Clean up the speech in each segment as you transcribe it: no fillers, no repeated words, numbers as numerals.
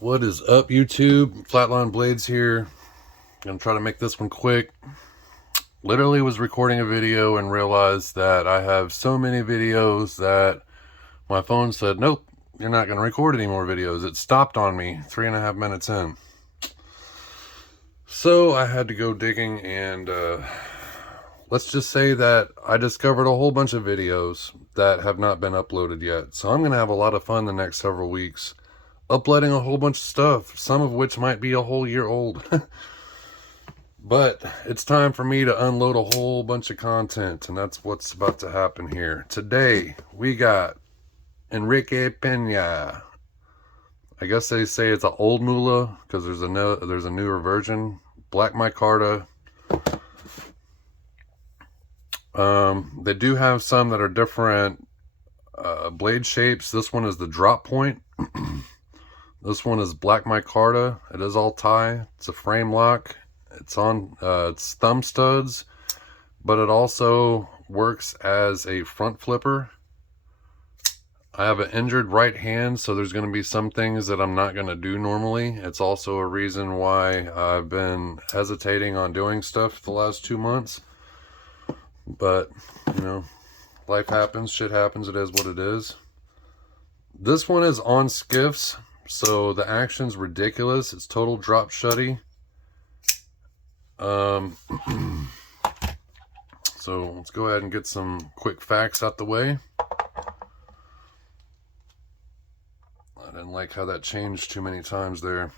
What is up, YouTube? Flatline Blades here. Gonna try to make this one quick. Literally was recording a video and realized that I have so many videos that my phone said, nope, you're not gonna record any more videos. It stopped on me 3.5 minutes in. So I had to go digging and let's just say that I discovered a whole bunch of videos that have not been uploaded yet. So I'm gonna have a lot of fun the next several weeks uploading a whole bunch of stuff, some of which might be a whole year old. But it's time for me to unload a whole bunch of content, and that's what's about to happen here. Today, we got Enrique Pena. I guess they say it's an old Mula, because there's a newer version. Black micarta. They do have some that are different blade shapes. This one is the drop point. This one is black micarta. It is all tie. It's a frame lock. It's on it's thumb studs, but it also works as a front flipper. I have an injured right hand, so there's going to be some things that I'm not going to do normally. It's also a reason why I've been hesitating on doing stuff the last 2 months. But, you know, life happens, shit happens, it is what it is. This one is on skiffs. So the action's ridiculous. It's total drop shutty. So let's go ahead and get some quick facts out the way. I didn't like how that changed too many times there.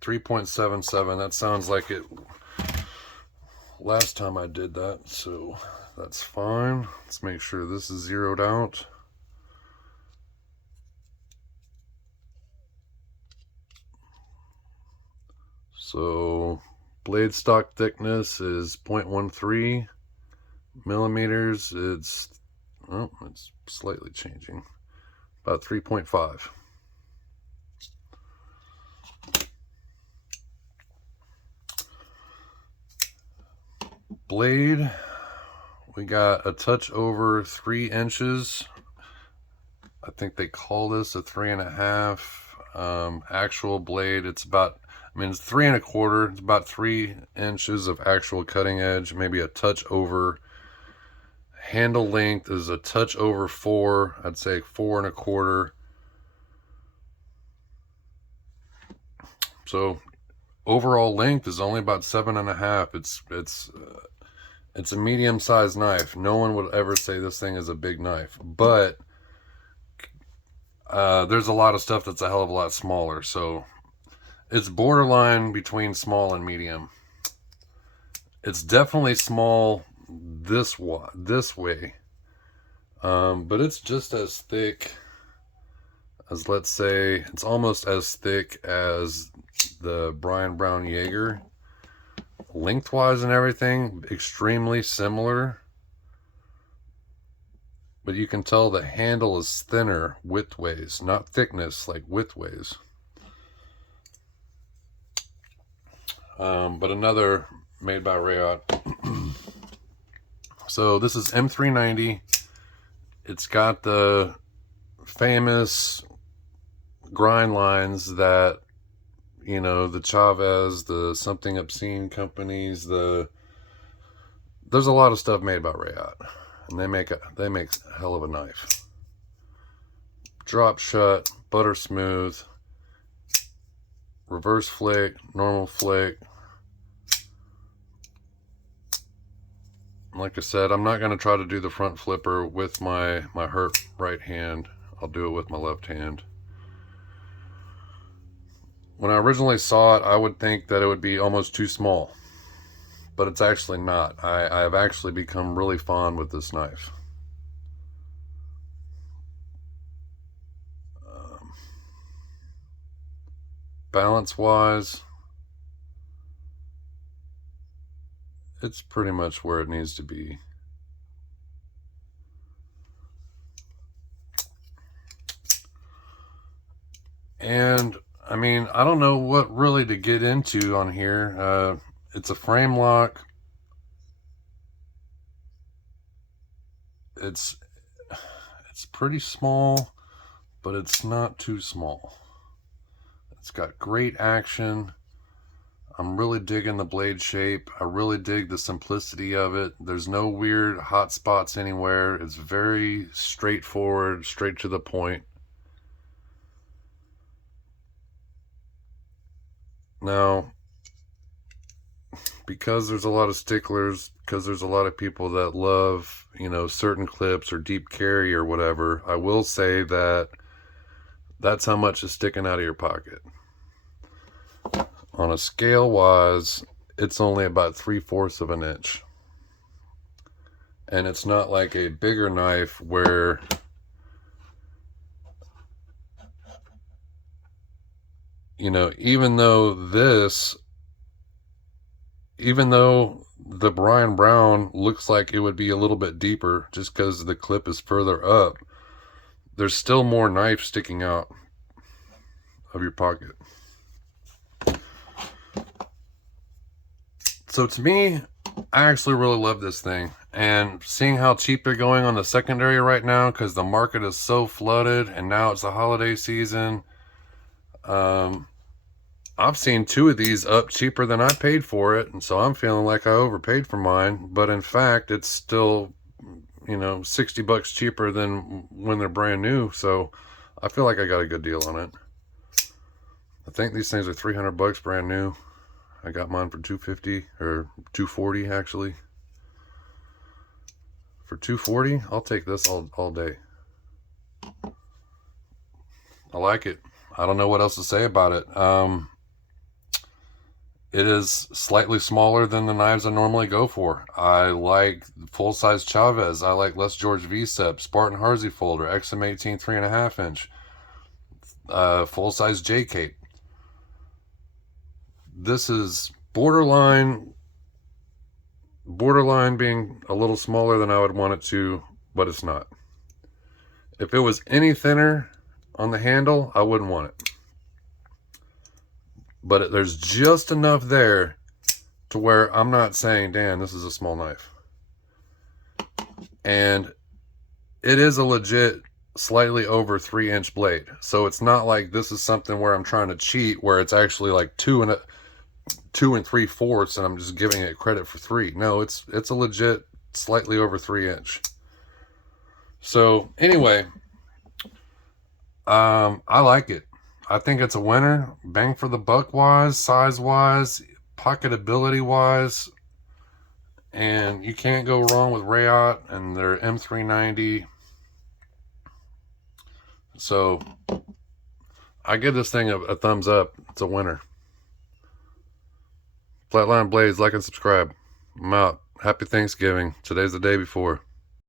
3.77. That sounds like it last time I did that. So that's fine. Let's make sure this is zeroed out. So blade stock thickness is 0.13 millimeters. It's slightly changing, about 3.5. Blade, we got a touch over 3 inches. I think they call this a 3.5. Actual blade, it's about, it's 3.25. It's about 3 inches of actual cutting edge, maybe a touch over. Handle length is a touch over 4. I'd say 4.25. So overall length is only about 7.5. It's a medium-sized knife. No one would ever say this thing is a big knife, but there's a lot of stuff that's a hell of a lot smaller. So it's borderline between small and medium. It's definitely small this way, but it's just as thick as, let's say, it's almost as thick as the Brian Brown Jaeger. Lengthwise and everything, extremely similar. But you can tell the handle is thinner widthways, not thickness, like widthways. But another made by Rayot. So this is M390. It's got the famous grind lines that, you know, the Chavez, the Something Obscene companies, there's a lot of stuff made by Rayot, and they make a hell of a knife. Drop shut, butter smooth, reverse flick, normal flick. Like I said, I'm not going to try to do the front flipper with my hurt right hand. I'll do it with my left hand. When I originally saw it, I would think that it would be almost too small, but it's actually not. I have actually become really fond with this knife. Balance-wise, it's pretty much where it needs to be. And I don't know what really to get into on here. It's a frame lock. It's pretty small, but it's not too small. It's got great action. I'm really digging the blade shape. I really dig the simplicity of it. There's no weird hot spots anywhere. It's very straightforward, straight to the point. Now, because there's a lot of sticklers, because there's a lot of people that love, you know, certain clips or deep carry or whatever, I will say that that's how much is sticking out of your pocket. On a scale wise, it's only about 3/4 of an inch. And it's not like a bigger knife where, you know, even though the Brian Brown looks like it would be a little bit deeper just because the clip is further up, there's still more knife sticking out of your pocket. So to me, I actually really love this thing. And seeing how cheap they're going on the secondary right now, because the market is so flooded and now it's the holiday season, I've seen 2 of these up cheaper than I paid for it, and so I'm feeling like I overpaid for mine, but in fact it's still, you know, $60 cheaper than when they're brand new, so I feel like I got a good deal on it. I think these things are $300 brand new. I got mine for $250 or $240 actually. For $240, I'll take this all day. I like it. I don't know what else to say about it. It is slightly smaller than the knives I normally go for. I like full-size Chavez. I like Les George V-Sep, Spartan Harsey Folder, XM18 3.5 inch, full-size J-Cape. This is borderline being a little smaller than I would want it to, but it's not. If it was any thinner on the handle, I wouldn't want it. But there's just enough there to where I'm not saying, damn, this is a small knife. And it is a legit slightly over 3-inch blade. So it's not like this is something where I'm trying to cheat, where it's actually like 2 3/4 and I'm just giving it credit for 3. No, it's a legit slightly over 3-inch. So anyway, I like it. I think it's a winner. Bang for the buck wise, size wise, pocketability wise, and you can't go wrong with Rayot and their M390. So I give this thing a thumbs up. It's a winner. Flatline Blades, like and subscribe. I'm out. Happy Thanksgiving. Today's the day before.